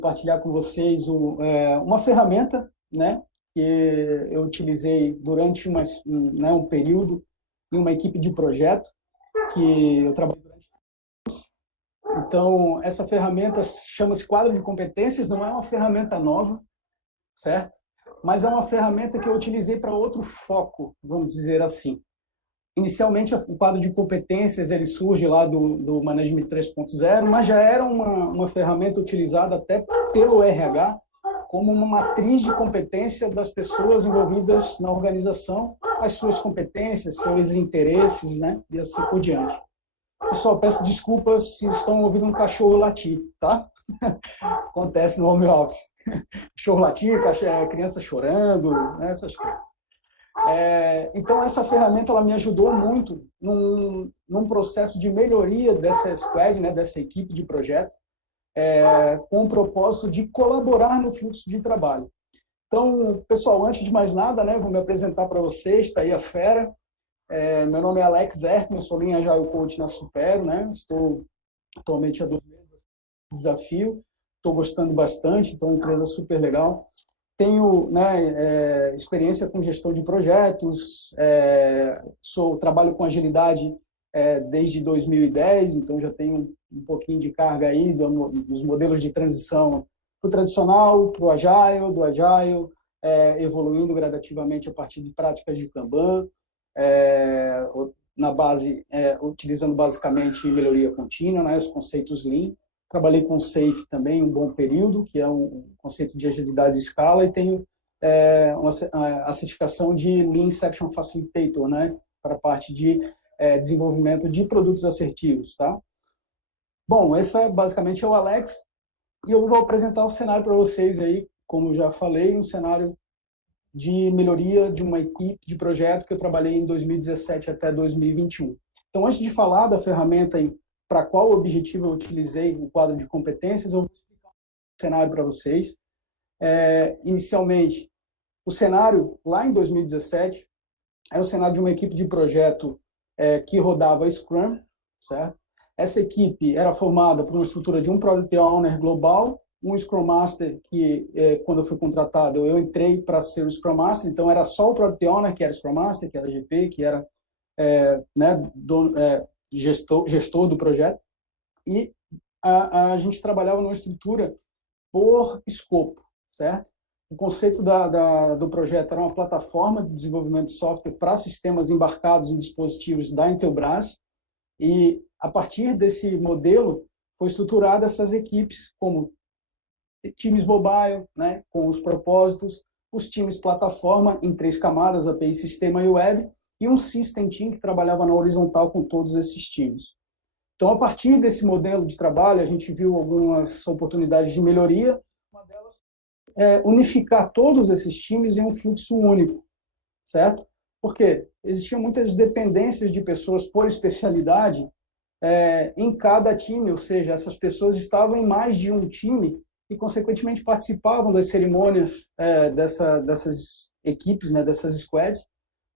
compartilhar com vocês uma ferramenta, né, que eu utilizei durante um período em uma equipe de projeto que eu trabalhei durante. Então, essa ferramenta chama-se quadro de competências, não é uma ferramenta nova, certo? Mas é uma ferramenta que eu utilizei para outro foco, vamos dizer assim. Inicialmente, o quadro de competências ele surge lá do Management 3.0, mas já era uma ferramenta utilizada até pelo RH como uma matriz de competência das pessoas envolvidas na organização, as suas competências, seus interesses, né? E assim por diante. Pessoal, peço desculpas se estão ouvindo um cachorro latir, tá? Acontece no home office. Cachorro latir, criança chorando, né? Essas coisas. Então, essa ferramenta ela me ajudou muito num processo de melhoria dessa squad, né, dessa equipe de projeto, com o propósito de colaborar no fluxo de trabalho. Então, pessoal, antes de mais nada, né, vou me apresentar para vocês, está aí a fera. Meu nome é Alex Erkman, eu sou Lean Agile Coach na Supero, né? Estou atualmente há 2 meses no desafio, estou gostando bastante, então é uma empresa super legal. Tenho, né, experiência com gestão de projetos, trabalho com agilidade desde 2010, então já tenho um pouquinho de carga aí dos modelos de transição para o tradicional, para o Agile, do Agile, evoluindo gradativamente a partir de práticas de Kanban, na base, utilizando basicamente melhoria contínua, né, os conceitos Lean. Trabalhei com SAFe também um bom período, que é um conceito de agilidade de escala, e tenho a certificação de Lean Inception Facilitator, né, para a parte de desenvolvimento de produtos assertivos. Tá? Bom, esse basicamente é o Alex, e eu vou apresentar o cenário para vocês aí, como já falei, um cenário de melhoria de uma equipe de projeto que eu trabalhei em 2017 até 2021. Então, antes de falar da ferramenta para qual objetivo eu utilizei o quadro de competências, eu vou explicar o cenário para vocês. Inicialmente, o cenário, lá em 2017, era o cenário de uma equipe de projeto que rodava Scrum, certo? Essa equipe era formada por uma estrutura de um Product Owner global, um Scrum Master, que quando eu fui contratado, eu entrei para ser o Scrum Master, então era só o Product Owner que era Scrum Master, que era GP, que era gestor do projeto, e a gente trabalhava numa estrutura por escopo, certo? O conceito do projeto era uma plataforma de desenvolvimento de software para sistemas embarcados em dispositivos da Intelbras, e a partir desse modelo foi estruturada essas equipes como times mobile, né, com os propósitos, os times plataforma em 3 camadas, API, sistema e web, e um System Team que trabalhava na horizontal com todos esses times. Então, a partir desse modelo de trabalho, a gente viu algumas oportunidades de melhoria. Uma delas é unificar todos esses times em um fluxo único, certo? Porque existiam muitas dependências de pessoas por especialidade em cada time, ou seja, essas pessoas estavam em mais de um time e, consequentemente, participavam das cerimônias dessas equipes, né, dessas squads,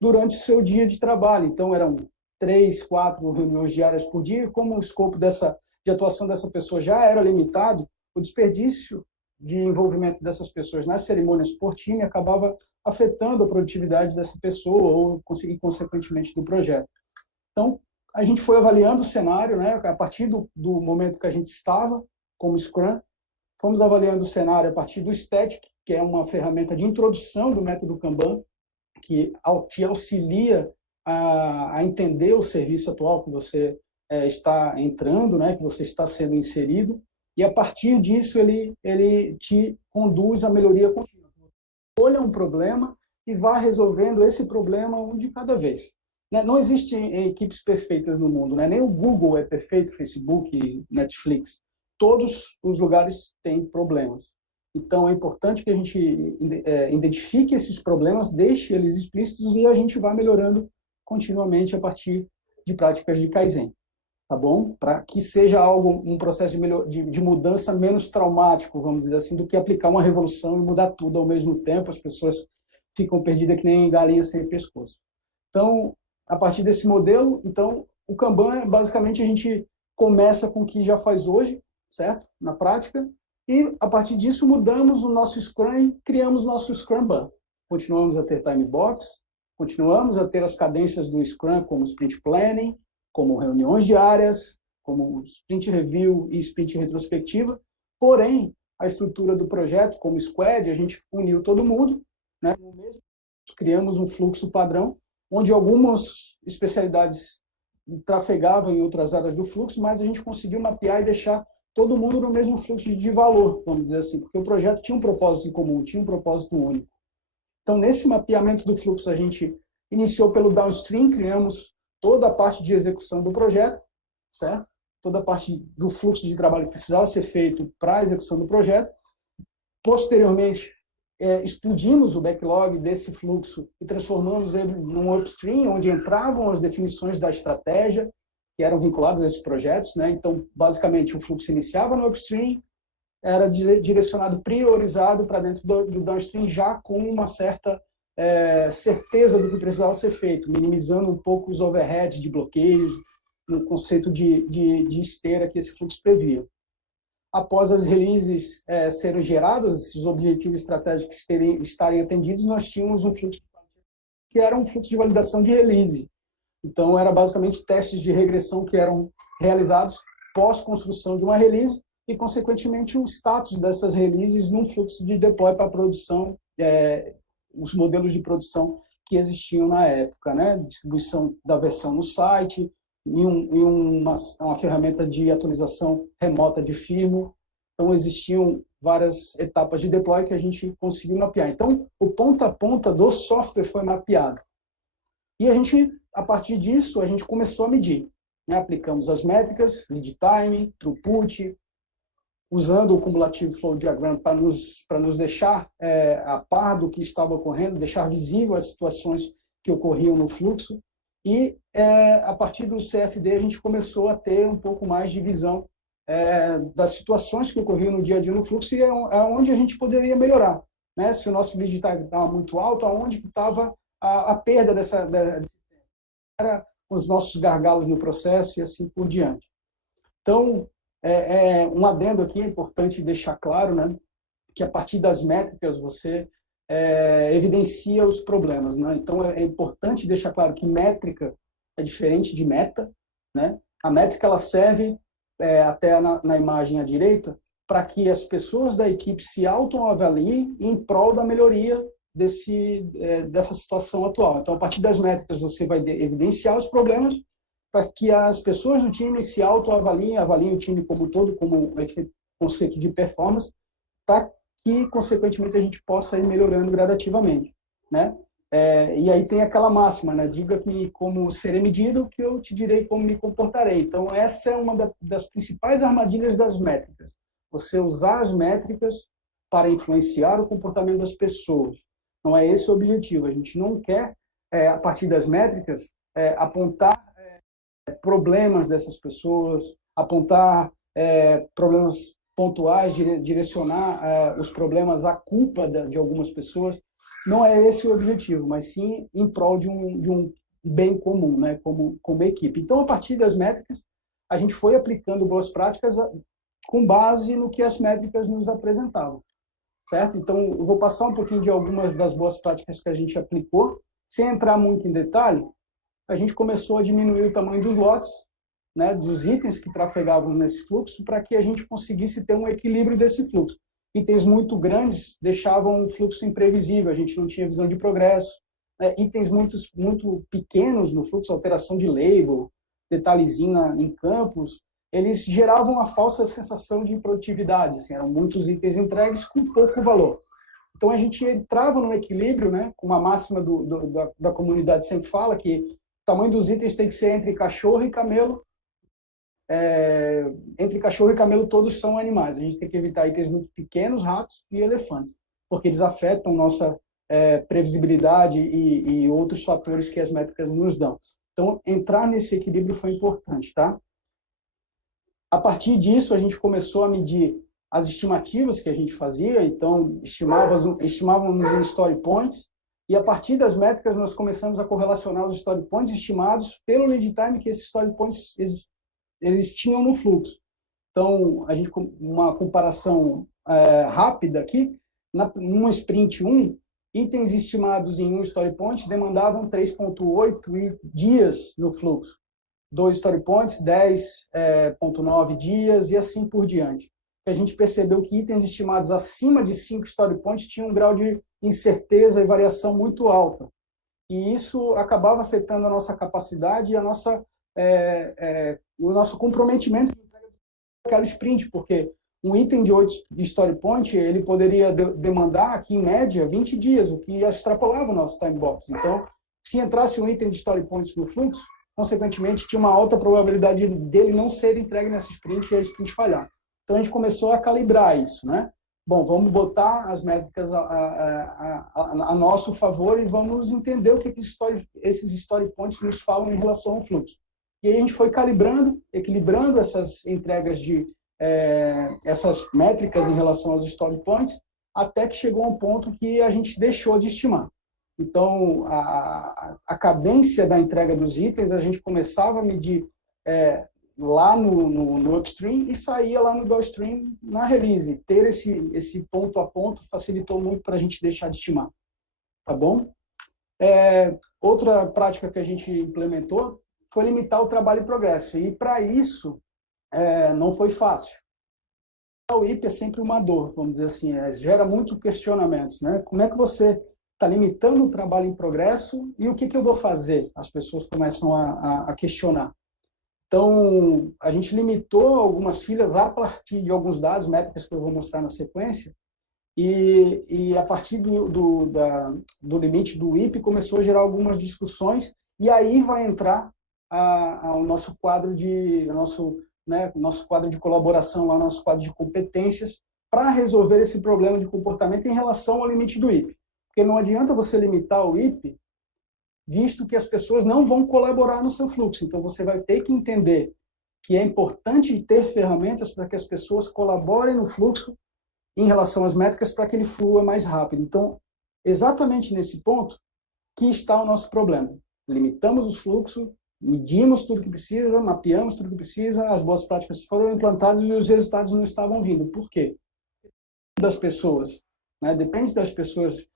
durante o seu dia de trabalho. Então, eram 3, 4 reuniões diárias por dia, e como o escopo de atuação dessa pessoa já era limitado, o desperdício de envolvimento dessas pessoas nas cerimônias por time acabava afetando a produtividade dessa pessoa ou, consequentemente, do projeto. Então, a gente foi avaliando o cenário, né, a partir do momento que a gente estava como Scrum, fomos avaliando o cenário a partir do Static, que é uma ferramenta de introdução do método Kanban, que te auxilia a entender o serviço atual que você está entrando, né, que você está sendo inserido, e a partir disso ele te conduz à melhoria contínua. Olha um problema e vá resolvendo esse problema um de cada vez. Não existem equipes perfeitas no mundo, né? Nem o Google é perfeito, Facebook, Netflix. Todos os lugares têm problemas. Então, é importante que a gente identifique esses problemas, deixe eles explícitos e a gente vá melhorando continuamente a partir de práticas de Kaizen, tá bom? Para que seja um processo de mudança menos traumático, vamos dizer assim, do que aplicar uma revolução e mudar tudo ao mesmo tempo. As pessoas ficam perdidas que nem galinha sem pescoço. Então, a partir desse modelo, então, o Kanban, basicamente, a gente começa com o que já faz hoje, certo? Na prática, E, a partir disso, mudamos o nosso Scrum e criamos nosso Scrum Ban. Continuamos a ter time box, continuamos a ter as cadências do Scrum, como Sprint Planning, como reuniões diárias, como Sprint Review e Sprint Retrospectiva. Porém, a estrutura do projeto, como Squad, a gente uniu todo mundo, né? Criamos um fluxo padrão, onde algumas especialidades trafegavam em outras áreas do fluxo, mas a gente conseguiu mapear e deixar todo mundo no mesmo fluxo de valor, vamos dizer assim, porque o projeto tinha um propósito em comum, tinha um propósito único. Então, nesse mapeamento do fluxo, a gente iniciou pelo downstream, criamos toda a parte de execução do projeto, certo? Toda a parte do fluxo de trabalho que precisava ser feito para a execução do projeto. Posteriormente, explodimos o backlog desse fluxo e transformamos ele num upstream, onde entravam as definições da estratégia que eram vinculadas a esses projetos, né? Então, basicamente, o fluxo iniciava no upstream, era direcionado, priorizado para dentro do downstream, já com uma certa certeza do que precisava ser feito, minimizando um pouco os overheads de bloqueios, no conceito de esteira que esse fluxo previa. Após as releases serem geradas, esses objetivos estratégicos estarem atendidos, nós tínhamos um fluxo que era um fluxo de validação de release. Então, era basicamente testes de regressão que eram realizados pós-construção de uma release e, consequentemente, o status dessas releases num fluxo de deploy para a produção, os modelos de produção que existiam na época, né? Distribuição da versão no site, uma ferramenta de atualização remota de firmware. Então, existiam várias etapas de deploy que a gente conseguiu mapear. Então, o ponta a ponta do software foi mapeado. E a partir disso, a gente começou a medir, né? Aplicamos as métricas, lead time, throughput, usando o Cumulative Flow Diagram para nos deixar a par do que estava ocorrendo, deixar visível as situações que ocorriam no fluxo. E, a partir do CFD, a gente começou a ter um pouco mais de visão das situações que ocorriam no dia a dia no fluxo e onde a gente poderia melhorar, né? Se o nosso lead time estava muito alto, aonde que estava a perda era os nossos gargalos no processo e assim por diante. Então, um adendo aqui, é importante deixar claro, né, que a partir das métricas você evidencia os problemas, né? Então, é importante deixar claro que métrica é diferente de meta, né? A métrica ela serve, até na imagem à direita, para que as pessoas da equipe se autoavaliem em prol da melhoria dessa situação atual. Então, a partir das métricas, você vai evidenciar os problemas para que as pessoas do time se autoavaliem, avaliem o time como um todo, como conceito de performance, para que, consequentemente, a gente possa ir melhorando gradativamente, né? E aí tem aquela máxima, né? Diga-me como serei medido, que eu te direi como me comportarei. Então, essa é uma das principais armadilhas das métricas. Você usar as métricas para influenciar o comportamento das pessoas. Não é esse o objetivo. A gente não quer, a partir das métricas, apontar problemas dessas pessoas, apontar problemas pontuais, direcionar os problemas à culpa de algumas pessoas. Não é esse o objetivo, mas sim em prol de um bem comum, né, como equipe. Então, a partir das métricas, a gente foi aplicando boas práticas com base no que as métricas nos apresentavam, certo? Então, eu vou passar um pouquinho de algumas das boas práticas que a gente aplicou. Sem entrar muito em detalhe, a gente começou a diminuir o tamanho dos lotes, né, dos itens que trafegavam nesse fluxo, para que a gente conseguisse ter um equilíbrio desse fluxo. Itens muito grandes deixavam o fluxo imprevisível, a gente não tinha visão de progresso. Itens muito pequenos no fluxo, alteração de label, detalhezinho em campos, eles geravam a falsa sensação de produtividade. Assim, eram muitos itens entregues com pouco valor. Então, a gente entrava no equilíbrio, né, com uma máxima da comunidade sempre fala, que o tamanho dos itens tem que ser entre cachorro e camelo. Entre cachorro e camelo, todos são animais. A gente tem que evitar itens muito pequenos, ratos e elefantes, porque eles afetam nossa previsibilidade e outros fatores que as métricas nos dão. Então, entrar nesse equilíbrio foi importante, tá? A partir disso, a gente começou a medir as estimativas que a gente fazia. Então, estimávamos em story points, e a partir das métricas nós começamos a correlacionar os story points estimados pelo lead time que esses story points eles tinham no fluxo. Então, uma comparação rápida aqui, numa sprint 1, itens estimados em um story point demandavam 3,8 dias no fluxo. 2 story points, 10,9 dias e assim por diante. A gente percebeu que itens estimados acima de 5 story points tinham um grau de incerteza e variação muito alta. E isso acabava afetando a nossa capacidade e o nosso comprometimento daquela sprint, porque um item de 8 story point, ele poderia demandar aqui, em média, 20 dias, o que extrapolava o nosso time box. Então, se entrasse um item de story points no fluxo, consequentemente, tinha uma alta probabilidade dele não ser entregue nessa sprint e a sprint falhar. Então, a gente começou a calibrar isso, né? Bom, vamos botar as métricas a nosso favor e vamos entender o que esses story points nos falam em relação ao fluxo. E aí a gente foi calibrando, equilibrando essas entregas essas métricas em relação aos story points, até que chegou a um ponto que a gente deixou de estimar. Então, a cadência da entrega dos itens, a gente começava a medir lá no upstream e saía lá no downstream na release. Ter esse ponto a ponto facilitou muito para a gente deixar de estimar. Tá bom? Outra prática que a gente implementou foi limitar o trabalho em progresso. E, para isso, não foi fácil. O IP é sempre uma dor, vamos dizer assim, gera muito questionamentos, né? Como é que você está limitando o trabalho em progresso e o que eu vou fazer? As pessoas começam a questionar. Então, a gente limitou algumas filas a partir de alguns dados, métricas que eu vou mostrar na sequência, e a partir do limite do IP começou a gerar algumas discussões, e aí vai entrar o nosso quadro nosso quadro de colaboração, lá, nosso quadro de competências, para resolver esse problema de comportamento em relação ao limite do IP. Porque não adianta você limitar o IP, visto que as pessoas não vão colaborar no seu fluxo. Então, você vai ter que entender que é importante ter ferramentas para que as pessoas colaborem no fluxo em relação às métricas para que ele flua mais rápido. Então, exatamente nesse ponto que está o nosso problema. Limitamos os fluxos, medimos tudo que precisa, mapeamos tudo que precisa, as boas práticas foram implantadas e os resultados não estavam vindo. Por quê? Das pessoas, né? Depende das pessoas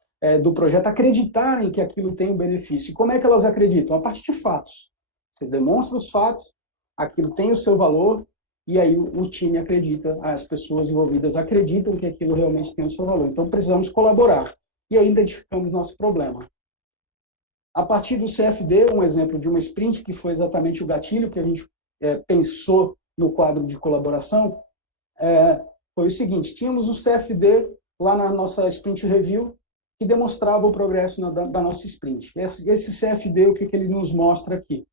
do projeto acreditarem que aquilo tem um benefício. E como é que elas acreditam? A partir de fatos. Você demonstra os fatos, aquilo tem o seu valor, e aí o time acredita, as pessoas envolvidas acreditam que aquilo realmente tem o seu valor. Então, precisamos colaborar. E aí identificamos nosso problema. A partir do CFD, um exemplo de uma sprint, que foi exatamente o gatilho que a gente pensou no quadro de colaboração, foi o seguinte: tínhamos o CFD lá na nossa sprint review, que demonstrava o progresso da nossa sprint. Esse CFD, o que ele nos mostra aqui?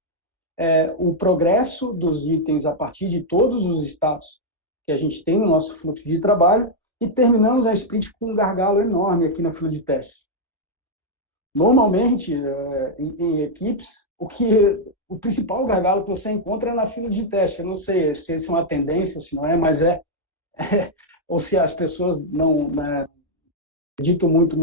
O progresso dos itens a partir de todos os status que a gente tem no nosso fluxo de trabalho, e terminamos a sprint com um gargalo enorme aqui na fila de teste. Normalmente, em equipes, o principal gargalo que você encontra é na fila de teste. Eu não sei se essa é uma tendência, se não é, mas ou se as pessoas não acreditam muito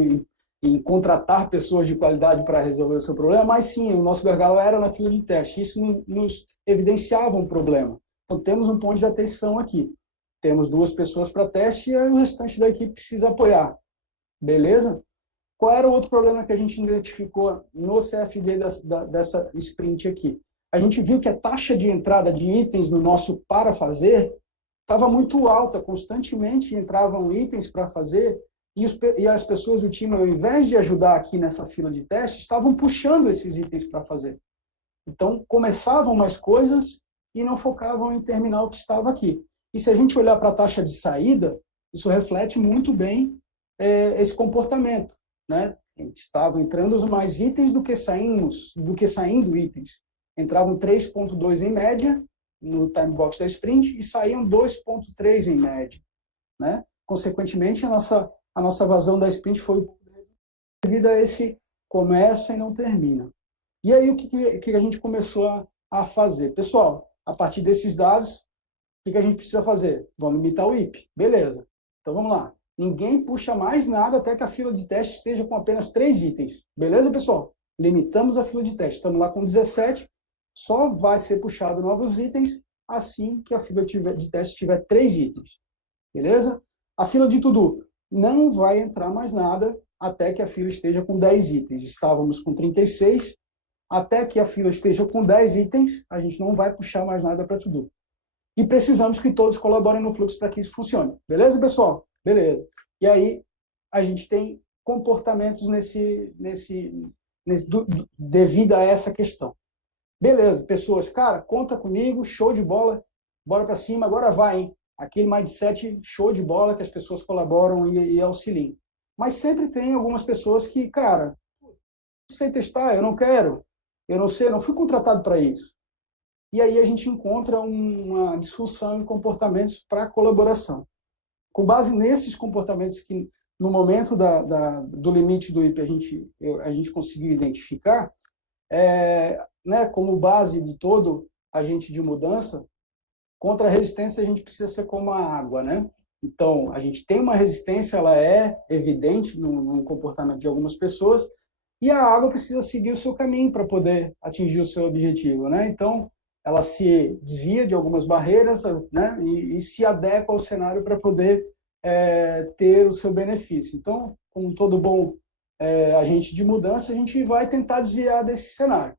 em contratar pessoas de qualidade para resolver o seu problema, mas sim, o nosso gargalo era na fila de teste. Isso nos evidenciava um problema. Então, temos um ponto de atenção aqui. Temos 2 pessoas para teste e o restante da equipe precisa apoiar. Beleza? Qual era o outro problema que a gente identificou no CFD dessa sprint aqui? A gente viu que a taxa de entrada de itens no nosso para fazer estava muito alta, constantemente entravam itens para fazer, e as pessoas do time, ao invés de ajudar aqui nessa fila de teste, estavam puxando esses itens para fazer. Então, começavam mais coisas e não focavam em terminar o que estava aqui. E se a gente olhar para a taxa de saída, isso reflete muito bem esse comportamento, né? Estavam entrando mais itens do que saindo itens. Entravam 3,2 em média no time box da sprint e saíam 2,3 em média, né? Consequentemente, a nossa vazão da sprint foi devido a esse começa e não termina. E aí, o que a gente começou a fazer? Pessoal, a partir desses dados, o que a gente precisa fazer? Vamos limitar o IP. Beleza. Então, vamos lá. Ninguém puxa mais nada até que a fila de teste esteja com apenas 3 itens. Beleza, pessoal? Limitamos a fila de teste. Estamos lá com 17. Só vai ser puxado novos itens assim que a fila de teste tiver 3 itens. Beleza? A fila de to-do não vai entrar mais nada até que a fila esteja com 10 itens. Estávamos com 36, até que a fila esteja com 10 itens, a gente não vai puxar mais nada para to-do. E precisamos que todos colaborem no fluxo para que isso funcione. Beleza, pessoal? Beleza. E aí, a gente tem comportamentos devido a essa questão. Beleza, pessoas, cara, conta comigo, show de bola, bora para cima, agora vai, hein? Aquele mindset show de bola que as pessoas colaboram e auxiliam. Mas sempre tem algumas pessoas que, cara, não sei testar, eu não quero, eu não sei, eu não fui contratado para isso. E aí a gente encontra uma disfunção em comportamentos para colaboração. Com base nesses comportamentos que, no momento do limite do IP, a gente conseguiu identificar, né, como base de todo agente de mudança, contra a resistência a gente precisa ser como a água, né? Então, a gente tem uma resistência, ela é evidente no comportamento de algumas pessoas, e a água precisa seguir o seu caminho para poder atingir o seu objetivo, né? Então, ela se desvia de algumas barreiras, né? E se adequa ao cenário para poder ter o seu benefício. Então, como todo bom agente de mudança, a gente vai tentar desviar desse cenário.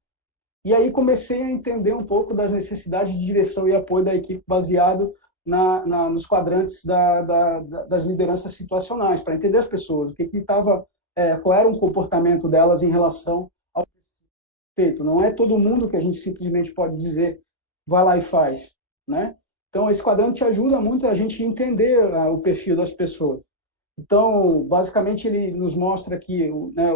E aí comecei a entender um pouco das necessidades de direção e apoio da equipe baseado nos quadrantes das lideranças situacionais, para entender as pessoas, o que estava, qual era o comportamento delas em relação ao feito. Não é todo mundo que a gente simplesmente pode dizer, vai lá e faz, né? Então, esse quadrante ajuda muito a gente entender o perfil das pessoas. Então, basicamente, ele nos mostra aqui, né,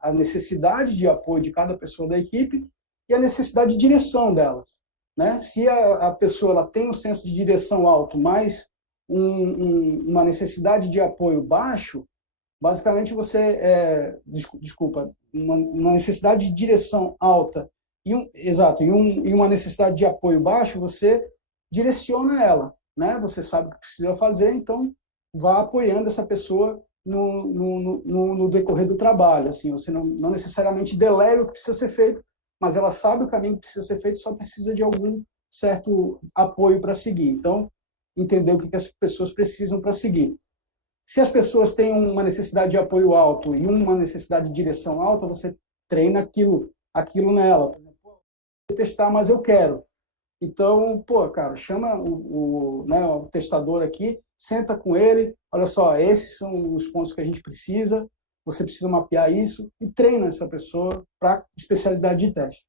a necessidade de apoio de cada pessoa da equipe e a necessidade de direção delas, né? Se a pessoa ela tem um senso de direção alto, mas uma necessidade de apoio baixo, basicamente você uma necessidade de direção alta e uma necessidade de apoio baixo, você direciona ela, né? Você sabe o que precisa fazer, então vá apoiando essa pessoa no decorrer do trabalho. Assim, você não necessariamente delega o que precisa ser feito, mas ela sabe o caminho que precisa ser feito, só precisa de algum certo apoio para seguir. Então, entender o que as pessoas precisam para seguir. Se as pessoas têm uma necessidade de apoio alto e uma necessidade de direção alta, você treina aquilo nela. Por exemplo, vou testar, mas eu quero. Então, cara, chama o testador aqui, senta com ele, olha só, esses são os pontos que a gente precisa, você precisa mapear isso e treina essa pessoa para especialidade de teste.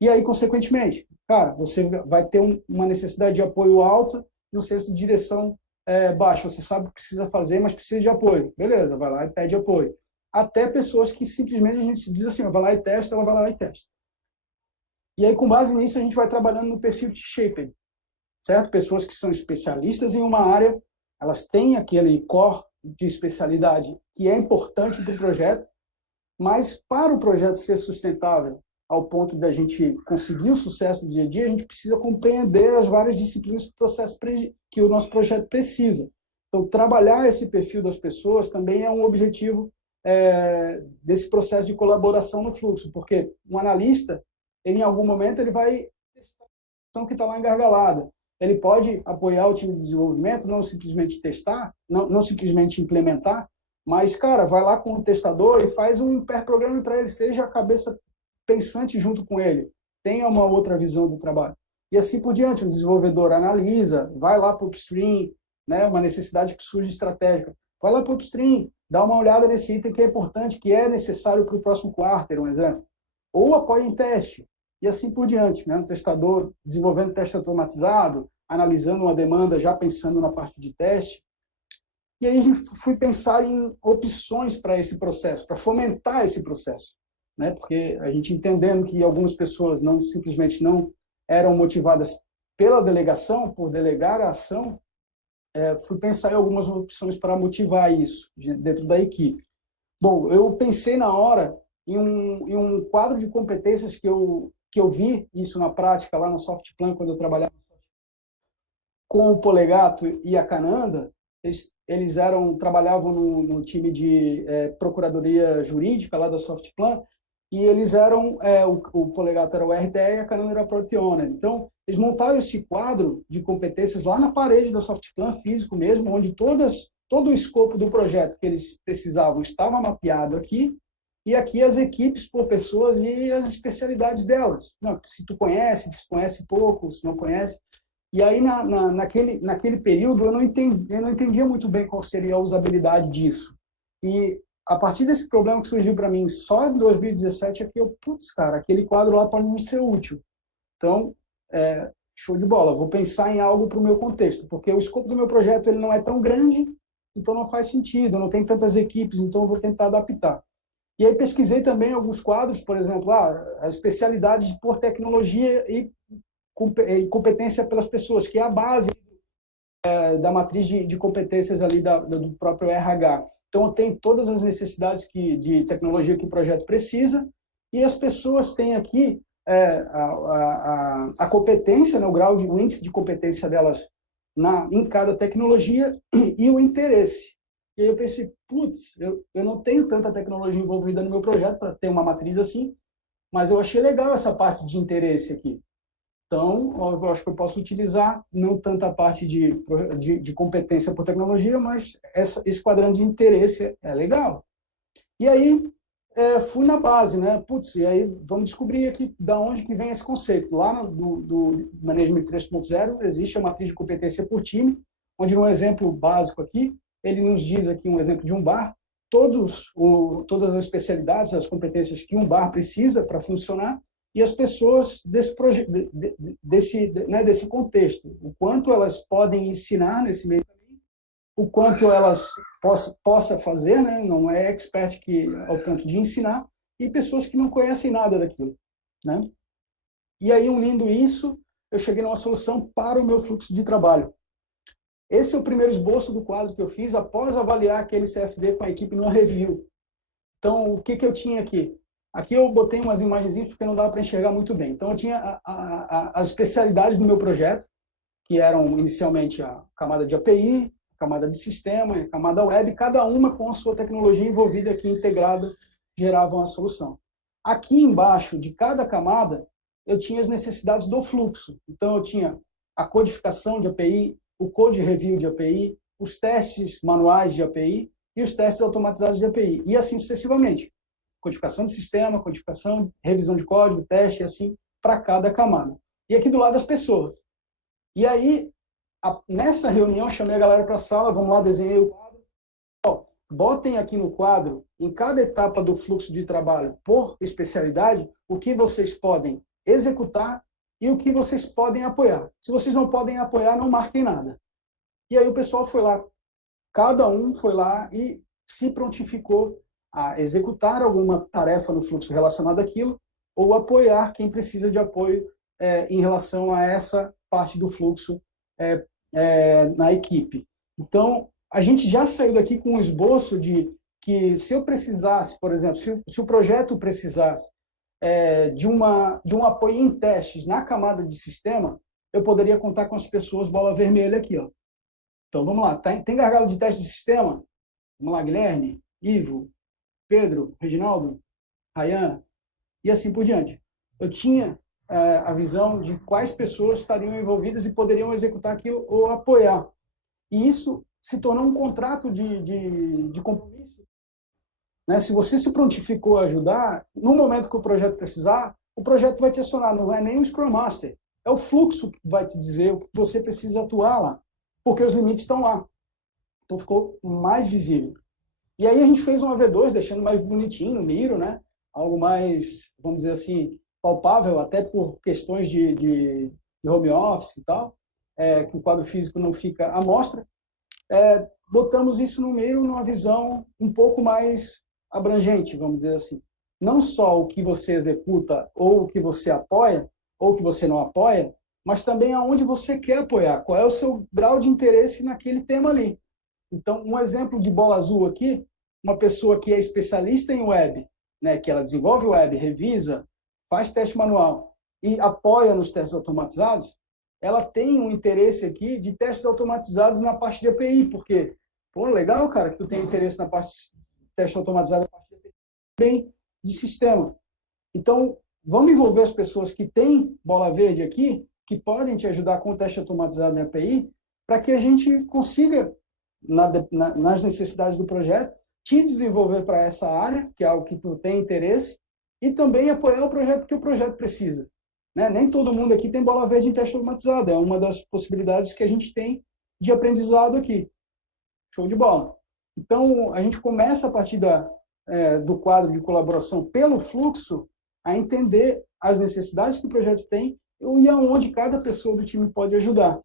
E aí, consequentemente, cara, você vai ter uma necessidade de apoio alto e um senso de direção baixo. Você sabe o que precisa fazer, mas precisa de apoio. Beleza, vai lá e pede apoio. Até pessoas que simplesmente a gente diz assim, vai lá e testa, ela vai lá e testa. E aí, com base nisso, a gente vai trabalhando no perfil de shaper, certo? Pessoas que são especialistas em uma área, elas têm aquele core de especialidade que é importante para o projeto, mas para o projeto ser sustentável, ao ponto de a gente conseguir o sucesso do dia a dia, a gente precisa compreender as várias disciplinas do processo que o nosso projeto precisa. Então, trabalhar esse perfil das pessoas também é um objetivo desse processo de colaboração no fluxo, porque um analista, ele, em algum momento, ele vai testar a ação que está lá engargalada. Ele pode apoiar o time de desenvolvimento, não simplesmente testar, não simplesmente implementar, mas, cara, vai lá com o testador e faz um pair programming para ele, seja a cabeça pensante junto com ele, tenha uma outra visão do trabalho. E assim por diante, o desenvolvedor analisa, vai lá para o upstream, né, uma necessidade que surge estratégica, vai lá para o upstream, dá uma olhada nesse item que é importante, que é necessário para o próximo quarter, um exemplo. Ou apoia em teste, e assim por diante, né? Um testador desenvolvendo teste automatizado, analisando uma demanda, já pensando na parte de teste. E aí a gente foi pensar em opções para esse processo, para fomentar esse processo, né? Porque a gente entendendo que algumas pessoas simplesmente não eram motivadas pela delegação, por delegar a ação, fui pensar em algumas opções para motivar isso dentro da equipe. Bom, eu pensei na hora em um quadro de competências que eu vi isso na prática lá no Softplan, quando eu trabalhava com o Polegato e a Cananda. Eles trabalhavam no time de procuradoria jurídica lá da Softplan, e eles eram, o Polegato era o RTE e a Cananda era a Product Owner. Então, eles montaram esse quadro de competências lá na parede da Softplan, físico mesmo, onde todas todo o escopo do projeto que eles precisavam estava mapeado aqui, e aqui as equipes por pessoas e as especialidades delas. Não, se tu conhece, se conhece pouco, se não conhece. E aí, naquele período, eu não entendia muito bem qual seria a usabilidade disso. E a partir desse problema que surgiu para mim só em 2017, é que eu, putz, cara, aquele quadro lá pode me ser útil. Então, show de bola, vou pensar em algo para o meu contexto, porque o escopo do meu projeto ele não é tão grande, então não faz sentido, não tem tantas equipes, então eu vou tentar adaptar. E aí pesquisei também alguns quadros, por exemplo, as especialidades por tecnologia e competência pelas pessoas, que é a base da matriz de competências ali do próprio RH. Então, tem todas as necessidades de tecnologia que o projeto precisa, e as pessoas têm aqui a competência, né, o índice de competência delas em cada tecnologia e o interesse. E aí eu pensei, putz, eu não tenho tanta tecnologia envolvida no meu projeto para ter uma matriz assim, mas eu achei legal essa parte de interesse aqui. Então, eu acho que eu posso utilizar não tanto a parte de competência por tecnologia, mas esse quadrante de interesse é legal. E aí, fui na base, né? Putz, e aí vamos descobrir aqui da onde que vem esse conceito. Lá do Management 3.0 existe a matriz de competência por time, onde no exemplo básico aqui, ele nos diz aqui um exemplo de um bar, todas as especialidades, as competências que um bar precisa para funcionar, e as pessoas desse contexto, o quanto elas podem ensinar nesse meio, o quanto elas possa fazer, né? Não é expert ao ponto de ensinar, e pessoas que não conhecem nada daquilo, né? E aí, unindo isso, eu cheguei numa solução para o meu fluxo de trabalho. Esse é o primeiro esboço do quadro que eu fiz após avaliar aquele CFD com a equipe no review. Então, o que eu tinha aqui? Aqui eu botei umas imagenzinhas porque não dava para enxergar muito bem. Então, eu tinha as especialidades do meu projeto, que eram inicialmente a camada de API, a camada de sistema, a camada web, cada uma com a sua tecnologia envolvida aqui, integrada, gerava uma solução. Aqui embaixo de cada camada, eu tinha as necessidades do fluxo. Então, eu tinha a codificação de API, o code review de API, os testes manuais de API e os testes automatizados de API, e assim sucessivamente. Codificação de sistema, codificação, revisão de código, teste, assim, para cada camada. E aqui do lado das pessoas. E aí, nessa reunião, chamei a galera para a sala, vamos lá, desenhei o quadro. Ó, botem aqui no quadro, em cada etapa do fluxo de trabalho, por especialidade, o que vocês podem executar e o que vocês podem apoiar. Se vocês não podem apoiar, não marquem nada. E aí o pessoal foi lá, cada um foi lá e se prontificou a executar alguma tarefa no fluxo relacionada àquilo, ou apoiar quem precisa de apoio em relação a essa parte do fluxo na equipe. Então, a gente já saiu daqui com um esboço de que se eu precisasse, por exemplo, se o projeto precisasse de um apoio em testes na camada de sistema, eu poderia contar com as pessoas bola vermelha aqui, ó. Então, vamos lá. Tem gargalo de teste de sistema? Vamos lá, Guilherme, Ivo, Pedro, Reginaldo, Rayan, e assim por diante. Eu tinha a visão de quais pessoas estariam envolvidas e poderiam executar aquilo ou apoiar. E isso se tornou um contrato de compromisso. Né? Se você se prontificou a ajudar, no momento que o projeto precisar, o projeto vai te acionar, não é nem o Scrum Master, é o fluxo que vai te dizer o que você precisa atuar lá, porque os limites estão lá. Então ficou mais visível. E aí a gente fez um AV2, deixando mais bonitinho no Miro, né? Algo mais, vamos dizer assim, palpável, até por questões de home office e tal, que o quadro físico não fica à mostra. Botamos isso no Miro numa visão um pouco mais abrangente, vamos dizer assim. Não só o que você executa, ou o que você apoia, ou o que você não apoia, mas também aonde você quer apoiar, qual é o seu grau de interesse naquele tema ali. Então, um exemplo de bola azul aqui, uma pessoa que é especialista em web, né, que ela desenvolve web, revisa, faz teste manual e apoia nos testes automatizados, ela tem um interesse aqui de testes automatizados na parte de API, porque, pô, legal, cara, que tu tem interesse na parte de teste automatizado, na parte de API, bem de sistema. Então, vamos envolver as pessoas que têm bola verde aqui, que podem te ajudar com o teste automatizado na API, para que a gente consiga nas necessidades do projeto, te desenvolver para essa área, que é algo que tu tem interesse, e também apoiar o projeto que o projeto precisa. Né? Nem todo mundo aqui tem bola verde em teste automatizado, é uma das possibilidades que a gente tem de aprendizado aqui. Show de bola. Então, a gente começa a partir do quadro de colaboração pelo fluxo a entender as necessidades que o projeto tem e aonde cada pessoa do time pode ajudar.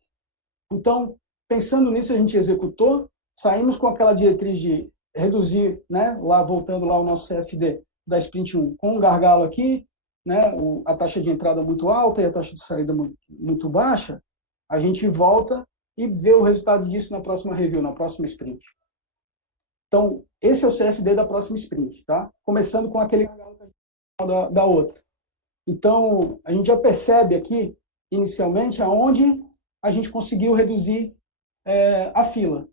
Então, pensando nisso, a gente executou, saímos com aquela diretriz de reduzir, né, voltando lá ao nosso CFD da Sprint 1, com um gargalo aqui, né, a taxa de entrada muito alta e a taxa de saída muito baixa, a gente volta e vê o resultado disso na próxima review, na próxima sprint. Então, esse é o CFD da próxima sprint, tá? Começando com aquele da outra. Então, a gente já percebe aqui, inicialmente, aonde a gente conseguiu reduzir a fila,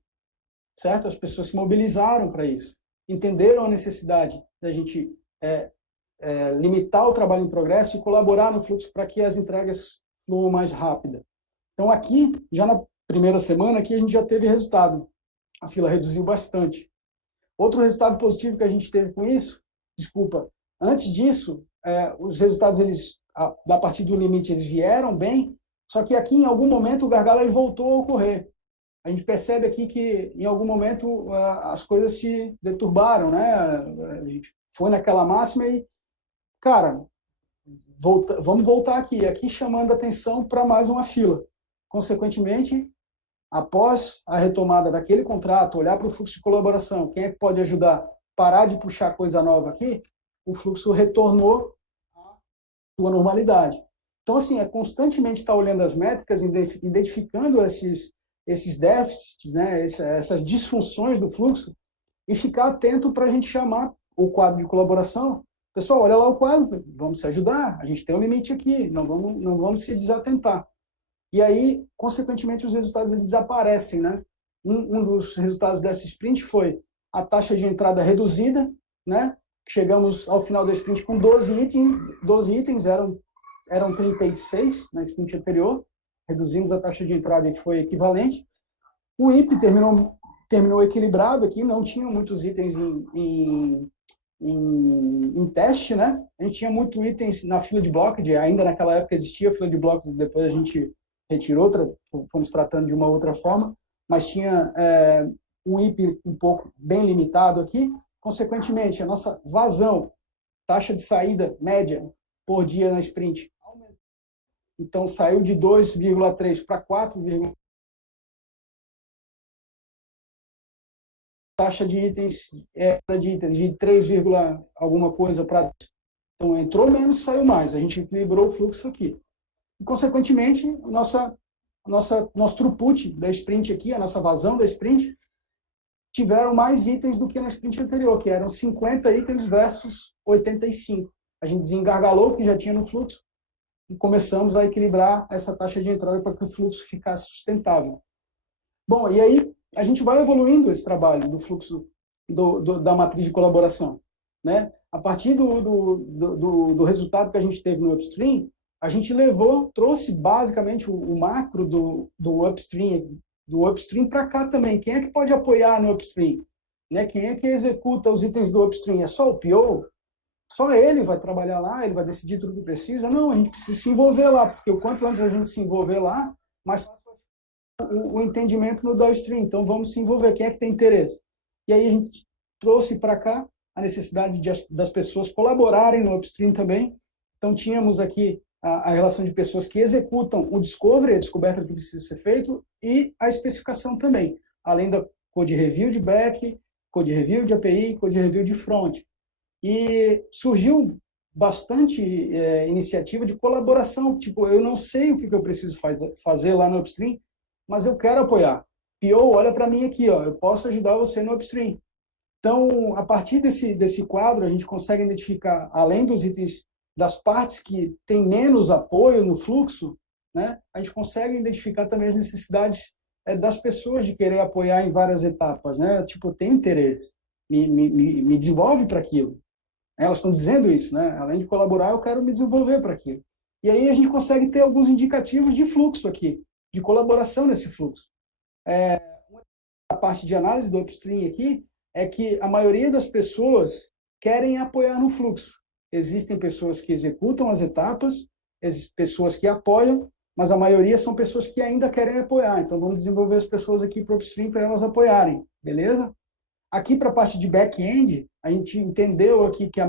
certo? As pessoas se mobilizaram para isso, entenderam a necessidade da gente limitar o trabalho em progresso e colaborar no fluxo para que as entregas fluam mais rápido. Então, aqui, já na primeira semana, aqui a gente já teve resultado. A fila reduziu bastante. Outro resultado positivo que a gente teve com isso, antes disso, os resultados, a partir do limite, eles vieram bem, só que aqui, em algum momento, o gargalo ele voltou a ocorrer. A gente percebe aqui que, em algum momento, as coisas se deturbaram, né? A gente foi naquela máxima e, cara, vamos voltar aqui chamando atenção para mais uma fila. Consequentemente, após a retomada daquele contrato, olhar para o fluxo de colaboração, quem é que pode ajudar, parar de puxar coisa nova aqui, o fluxo retornou à sua normalidade. Então, assim, é constantemente estar olhando as métricas, identificando esses déficits, né, essas disfunções do fluxo, e ficar atento para a gente chamar o quadro de colaboração. Pessoal, olha lá o quadro, vamos se ajudar, a gente tem um limite aqui, não vamos se desatentar. E aí, consequentemente, os resultados eles desaparecem, né? Um dos resultados dessa sprint foi a taxa de entrada reduzida, né? Chegamos ao final da sprint com 12 itens, eram 36 na sprint anterior, reduzimos a taxa de entrada e foi equivalente. O IP terminou equilibrado aqui, não tinha muitos itens em teste, né? A gente tinha muitos itens na fila de bloco, ainda naquela época existia a fila de bloco, depois a gente retirou, fomos tratando de uma outra forma, mas tinha o IP um pouco bem limitado aqui. Consequentemente, a nossa vazão, taxa de saída média por dia na sprint, aumentou. Então, saiu de 2,3 para 4,1. Taxa de itens de 3, alguma coisa para... Então, entrou menos, saiu mais. A gente equilibrou o fluxo aqui. E, consequentemente, nosso throughput da sprint aqui, a nossa vazão da sprint, tiveram mais itens do que na sprint anterior, que eram 50 itens versus 85. A gente desengargalou o que já tinha no fluxo e começamos a equilibrar essa taxa de entrada para que o fluxo ficasse sustentável. Bom, e aí a gente vai evoluindo esse trabalho do fluxo da matriz de colaboração, né? A partir do resultado que a gente teve no upstream, a gente trouxe basicamente o macro do upstream para cá também. Quem é que pode apoiar no upstream? Né? Quem é que executa os itens do upstream? É só o PO? Só ele vai trabalhar lá, ele vai decidir tudo que precisa? Não, a gente precisa se envolver lá, porque o quanto antes a gente se envolver lá, mais fácil o entendimento no downstream. Então, vamos se envolver. Quem é que tem interesse? E aí a gente trouxe para cá a necessidade das pessoas colaborarem no upstream também. Então, tínhamos aqui a relação de pessoas que executam o discovery, a descoberta que precisa ser feito, e a especificação também, além da code review de back, code review de API, code review de front. E surgiu bastante iniciativa de colaboração, tipo, eu não sei o que eu preciso fazer lá no upstream, mas eu quero apoiar. PO, olha para mim aqui, ó, eu posso ajudar você no upstream. Então, a partir desse quadro, a gente consegue identificar, além dos itens das partes que têm menos apoio no fluxo, né, a gente consegue identificar também as necessidades das pessoas de querer apoiar em várias etapas, né? Tipo, tem interesse, me desenvolve para aquilo. Elas estão dizendo isso, né? Além de colaborar, eu quero me desenvolver para aquilo. E aí a gente consegue ter alguns indicativos de fluxo aqui, de colaboração nesse fluxo. a parte de análise do upstream aqui é que a maioria das pessoas querem apoiar no fluxo. Existem pessoas que executam as etapas, pessoas que apoiam, mas a maioria são pessoas que ainda querem apoiar. Então, vamos desenvolver as pessoas aqui para o upstream para elas apoiarem, beleza? Aqui para a parte de back-end, a gente entendeu aqui que o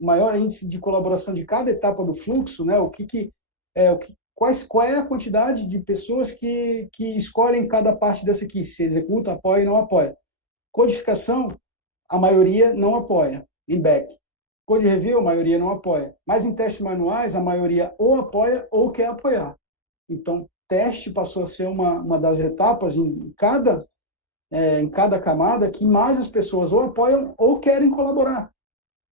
maior índice de colaboração de cada etapa do fluxo, né? Qual é a quantidade de pessoas que escolhem cada parte dessa aqui, se executa, apoia e não apoia. Codificação, a maioria não apoia, em back. Code review, a maioria não apoia. Mas em testes manuais, a maioria ou apoia ou quer apoiar. Então, teste passou a ser uma das etapas em cada camada que mais as pessoas ou apoiam ou querem colaborar.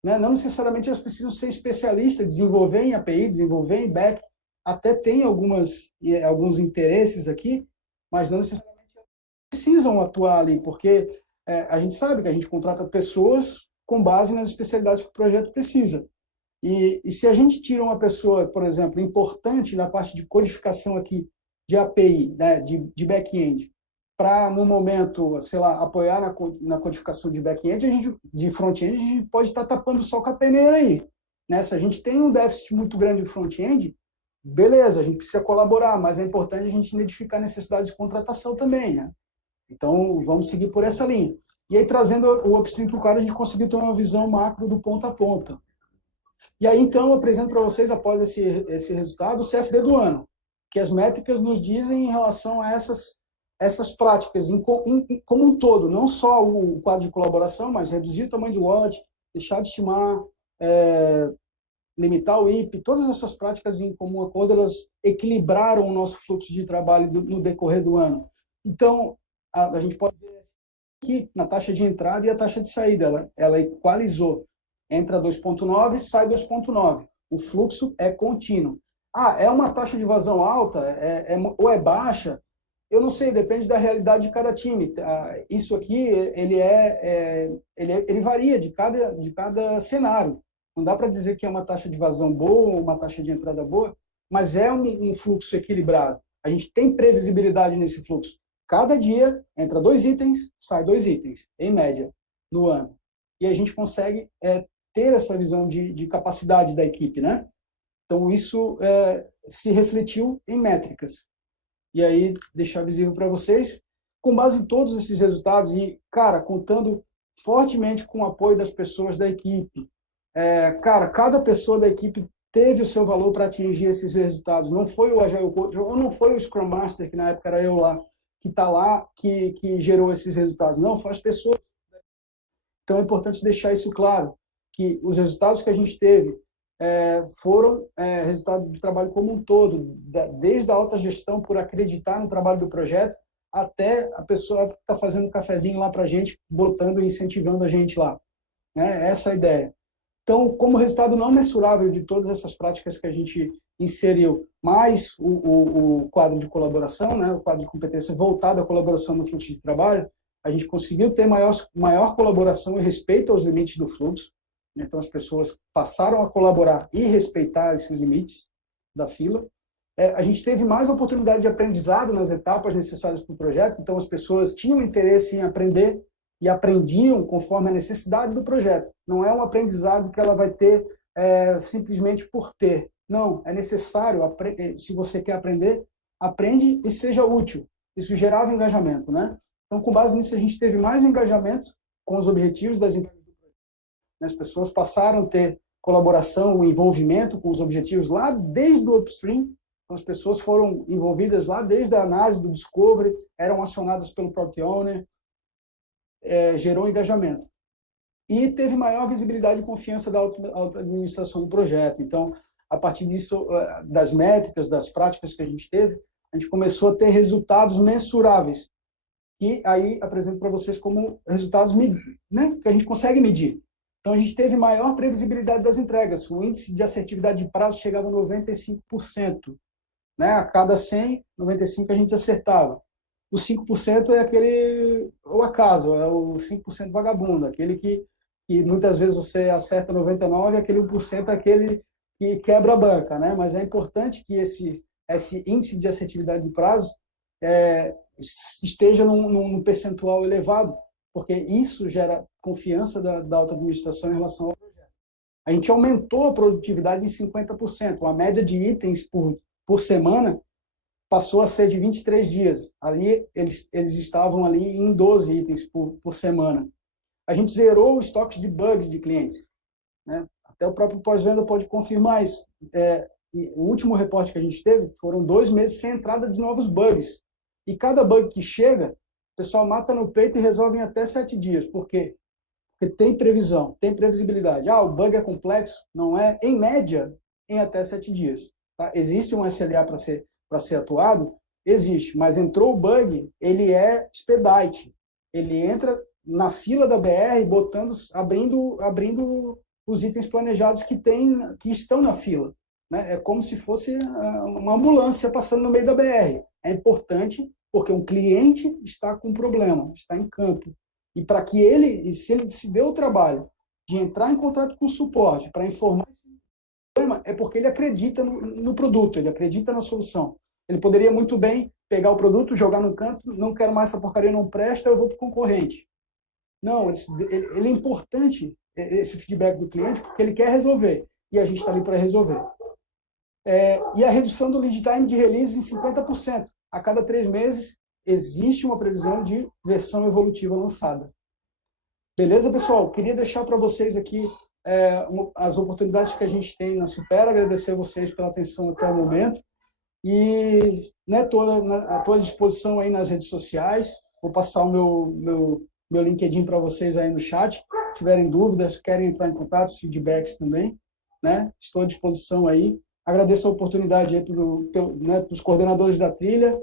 Né? Não necessariamente elas precisam ser especialistas, desenvolver em API, desenvolver em back. Até tem alguns interesses aqui, mas não necessariamente precisam atuar ali, porque a gente sabe que a gente contrata pessoas com base nas especialidades que o projeto precisa. E se a gente tira uma pessoa, por exemplo, importante na parte de codificação aqui, de API, né, de back-end, para, no momento, sei lá, apoiar na codificação de back-end, de front-end, a gente pode estar tapando o sol com a peneira aí. Né? Se a gente tem um déficit muito grande de front-end, beleza, a gente precisa colaborar, mas é importante a gente identificar necessidades de contratação também. Né? Então, vamos seguir por essa linha. E aí, trazendo o upstream para o cara, a gente conseguiu ter uma visão macro do ponta a ponta. E aí, então, eu apresento para vocês, após esse resultado, o CFD do ano, que as métricas nos dizem em relação a essas práticas, como um todo, não só o quadro de colaboração, mas reduzir o tamanho de lote, deixar de estimar, limitar o IP, todas essas práticas em comum acordo, elas equilibraram o nosso fluxo de trabalho no decorrer do ano. Então, a gente pode ver aqui na taxa de entrada e a taxa de saída, ela equalizou. Entra 2,9, sai 2,9. O fluxo é contínuo. É uma taxa de vazão alta ou é baixa? Eu não sei, depende da realidade de cada time. Isso aqui, ele varia de cada cenário. Não dá para dizer que é uma taxa de vazão boa ou uma taxa de entrada boa, mas é um fluxo equilibrado. A gente tem previsibilidade nesse fluxo. Cada dia entra 2 itens, sai 2 itens, em média, no ano. E a gente consegue ter essa visão de capacidade da equipe, né? Então, isso se refletiu em métricas. E aí, deixar visível para vocês, com base em todos esses resultados e, cara, contando fortemente com o apoio das pessoas da equipe. Cara, cada pessoa da equipe teve o seu valor para atingir esses resultados. Não foi o Agile Coach, ou não foi o Scrum Master, que na época era eu lá, que está lá, que gerou esses resultados. Não, foi as pessoas. Então, é importante deixar isso claro, que os resultados que a gente teve foram resultado do trabalho como um todo, desde a alta gestão por acreditar no trabalho do projeto, até a pessoa que está fazendo um cafezinho lá para a gente, botando e incentivando a gente lá. Né? Essa é a ideia. Então, como resultado não mensurável de todas essas práticas que a gente inseriu, mais o quadro de colaboração, né? O quadro de competência voltado à colaboração no fluxo de trabalho, a gente conseguiu ter maior colaboração e respeito aos limites do fluxo. Então, as pessoas passaram a colaborar e respeitar esses limites da fila. A gente teve mais oportunidade de aprendizado nas etapas necessárias para o projeto, então as pessoas tinham interesse em aprender e aprendiam conforme a necessidade do projeto. Não é um aprendizado que ela vai ter simplesmente por ter. Não, é necessário, se você quer aprender, aprende e seja útil. Isso gerava engajamento, né? Então, com base nisso, a gente teve mais engajamento com os objetivos das empresas. As pessoas passaram a ter colaboração, envolvimento com os objetivos lá desde o upstream. Então, as pessoas foram envolvidas lá desde a análise do discovery, eram acionadas pelo Product Owner, gerou engajamento. E teve maior visibilidade e confiança da auto-administração do projeto. Então, a partir disso, das métricas, das práticas que a gente teve, a gente começou a ter resultados mensuráveis. E aí apresento para vocês como resultados, né, que a gente consegue medir. Então, a gente teve maior previsibilidade das entregas. O índice de assertividade de prazo chegava a 95%. Né? A cada 100, 95 a gente acertava. O 5% é o acaso, é o 5% vagabundo, aquele que muitas vezes você acerta 99%, aquele 1% é aquele que quebra a banca. Né? Mas é importante que esse índice de assertividade de prazo esteja num percentual elevado, porque isso gera confiança da alta administração em relação ao projeto. A gente aumentou a produtividade em 50%. A média de itens por semana passou a ser de 23 dias. Ali, eles estavam ali em 12 itens por semana. A gente zerou o estoque de bugs de clientes, né? Até o próprio pós-venda pode confirmar isso. O último reporte que a gente teve foram 2 meses sem entrada de novos bugs. E cada bug que chega, o pessoal mata no peito e resolve em até 7 dias. Por quê? Porque tem previsão, tem previsibilidade. O bug é complexo? Não é. Em média, em até 7 dias. Tá? Existe um SLA para ser atuado? Existe. Mas entrou o bug, ele é expedite. Ele entra na fila da BR, abrindo os itens planejados que estão na fila. Né? É como se fosse uma ambulância passando no meio da BR. É importante porque um cliente está com problema, está em campo. E para que se ele se deu o trabalho de entrar em contato com o suporte para informar esse problema, é porque ele acredita no produto, ele acredita na solução. Ele poderia muito bem pegar o produto, jogar no canto, não quero mais essa porcaria, não presta, eu vou para o concorrente. Não, ele é importante, esse feedback do cliente, porque ele quer resolver. E a gente está ali para resolver. E a redução do lead time de release em 50%. A cada 3 meses, existe uma previsão de versão evolutiva lançada. Beleza, pessoal? Queria deixar para vocês aqui as oportunidades que a gente tem na Supera, agradecer a vocês pela atenção até o momento. E estou à tua disposição aí nas redes sociais. Vou passar o meu LinkedIn para vocês aí no chat. Se tiverem dúvidas, querem entrar em contato, feedbacks também, né? Estou à disposição aí. Agradeço a oportunidade aí para os coordenadores da trilha,